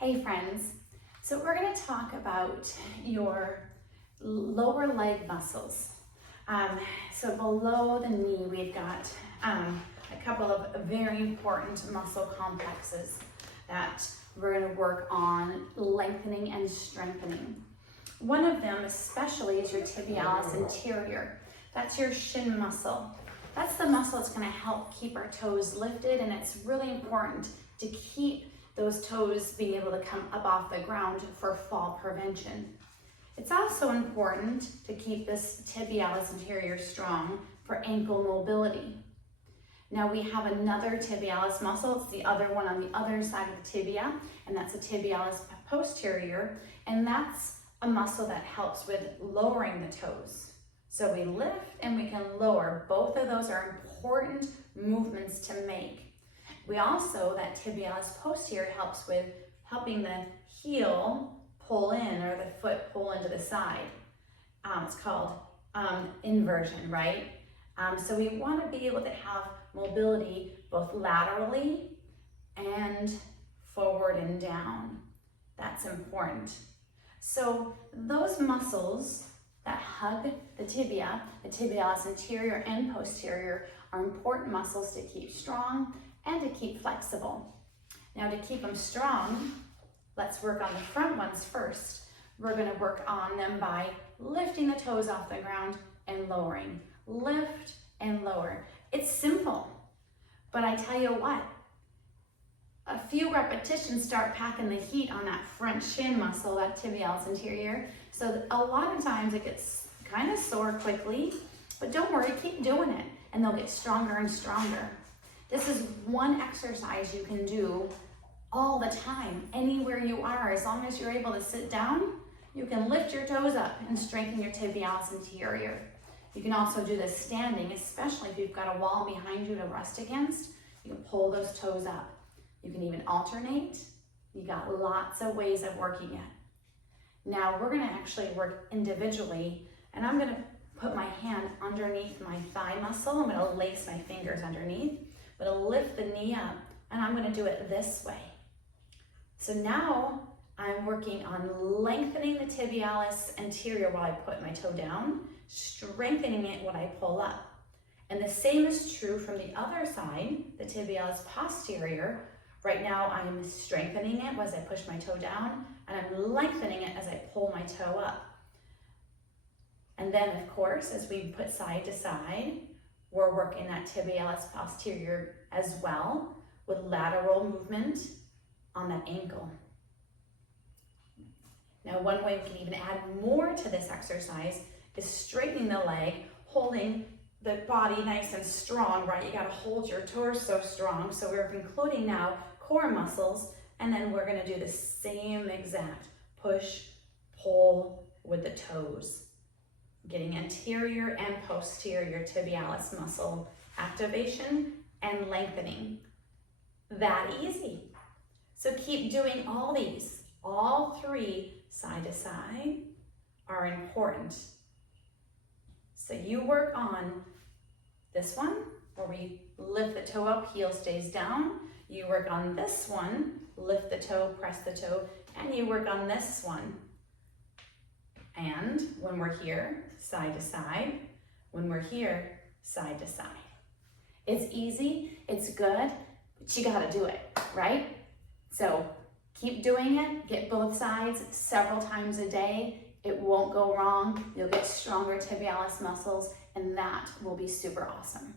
Hey friends, so we're going to talk about your lower leg muscles. So below the knee we've got a couple of very important muscle complexes that we're going to work on lengthening and strengthening. One of them especially is your tibialis anterior. That's your shin muscle. That's the muscle that's going to help keep our toes lifted, and it's really important to keep those toes being able to come up off the ground for fall prevention. It's also important to keep this tibialis anterior strong for ankle mobility. Now we have another tibialis muscle. It's the other one on the other side of the tibia, and that's the tibialis posterior, and that's a muscle that helps with lowering the toes. So we lift and we can lower. Both of those are important movements to make. We also, that tibialis posterior helps with helping the heel pull in or the foot pull into the side. It's called inversion, right? So we want to be able to have mobility both laterally and forward and down. That's important. So those muscles that hug the tibia, the tibialis anterior and posterior, are important muscles to keep strong and to keep flexible. Now to keep them strong, let's work on the front ones first. We're going to work on them by lifting the toes off the ground and lowering. Lift and lower. It's simple, but I tell you what, a few repetitions start packing the heat on that front shin muscle, that tibialis anterior. So a lot of times it gets kind of sore quickly, but don't worry, keep doing it and they'll get stronger and stronger. This is one exercise you can do all the time, anywhere you are. As long as you're able to sit down, you can lift your toes up and strengthen your tibialis anterior. You can also do this standing, especially if you've got a wall behind you to rest against. You can pull those toes up. You can even alternate. You got lots of ways of working it. Now we're gonna actually work individually, and I'm gonna put my hand underneath my thigh muscle. I'm gonna lace my fingers underneath. I'm gonna lift the knee up, and I'm gonna do it this way. So now I'm working on lengthening the tibialis anterior while I put my toe down, strengthening it when I pull up. And the same is true from the other side, the tibialis posterior. Right now I'm strengthening it as I push my toe down, and I'm lengthening it as I pull my toe up. And then of course, as we put side to side, we're working that tibialis posterior as well with lateral movement on that ankle. Now one way we can even add more to this exercise is straightening the leg, holding the body nice and strong, right? You gotta hold your torso strong. So we're including now core muscles, and then we're gonna do the same exact push, pull with the toes. Getting anterior and posterior tibialis muscle activation and lengthening. That easy. So keep doing all these. All three side to side are important. So you work on this one where we lift the toe up, heel stays down. You work on this one, lift the toe, press the toe, and you work on this one. And when we're here, side to side. When we're here, side to side. It's easy, it's good, but you gotta do it, right? So keep doing it, get both sides several times a day. It won't go wrong. You'll get stronger tibialis muscles, and that will be super awesome.